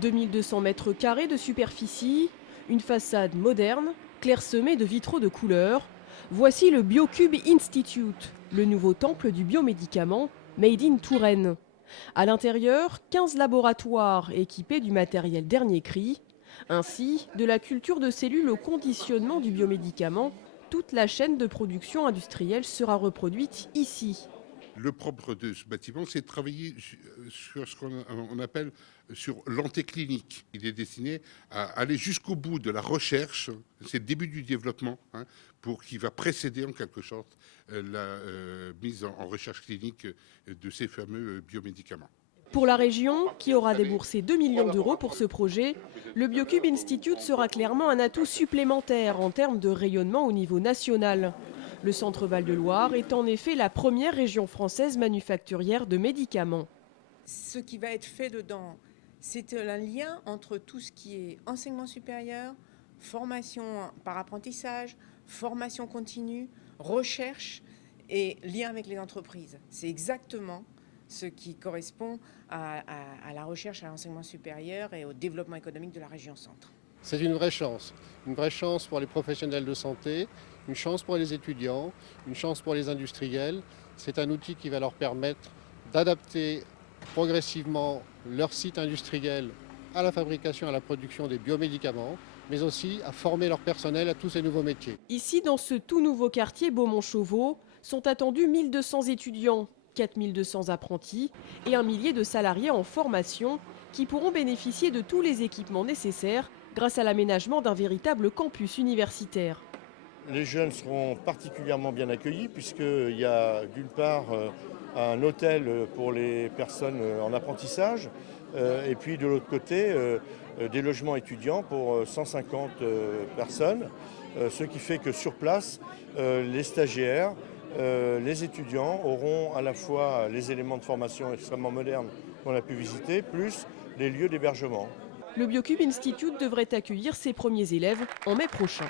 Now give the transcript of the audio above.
2200 mètres carrés de superficie, une façade moderne, clairsemée de vitraux de couleur. Voici le Biocube Institute, le nouveau temple du biomédicament Made in Touraine. À l'intérieur, 15 laboratoires équipés du matériel dernier cri. Ainsi, de la culture de cellules au conditionnement du biomédicament, toute la chaîne de production industrielle sera reproduite ici. Le propre de ce bâtiment, c'est de travailler sur ce qu'on appelle sur l'antéclinique. Il est destiné à aller jusqu'au bout de la recherche, c'est le début du développement, pour qui va précéder en quelque sorte la mise en recherche clinique de ces fameux biomédicaments. Pour la région, qui aura déboursé 2 millions d'euros pour ce projet, le Biocube Institute sera clairement un atout supplémentaire en termes de rayonnement au niveau national. Le Centre Val-de-Loire est en effet la première région française manufacturière de médicaments. Ce qui va être fait dedans, c'est un lien entre tout ce qui est enseignement supérieur, formation par apprentissage, formation continue, recherche et lien avec les entreprises. C'est exactement ce qui correspond à la recherche, à l'enseignement supérieur et au développement économique de la région centre. C'est une vraie chance pour les professionnels de santé, une chance pour les étudiants, une chance pour les industriels. C'est un outil qui va leur permettre d'adapter progressivement leur site industriel à la fabrication, à la production des biomédicaments, mais aussi à former leur personnel à tous ces nouveaux métiers. Ici, dans ce tout nouveau quartier Beaumont-Chauveau, sont attendus 1200 étudiants, 4200 apprentis et un millier de salariés en formation qui pourront bénéficier de tous les équipements nécessaires grâce à l'aménagement d'un véritable campus universitaire. Les jeunes seront particulièrement bien accueillis puisqu'il y a d'une part un hôtel pour les personnes en apprentissage et puis de l'autre côté des logements étudiants pour 150 personnes, ce qui fait que sur place les stagiaires, les étudiants auront à la fois les éléments de formation extrêmement modernes qu'on a pu visiter, plus les lieux d'hébergement. Le Biocube Institute devrait accueillir ses premiers élèves en mai prochain.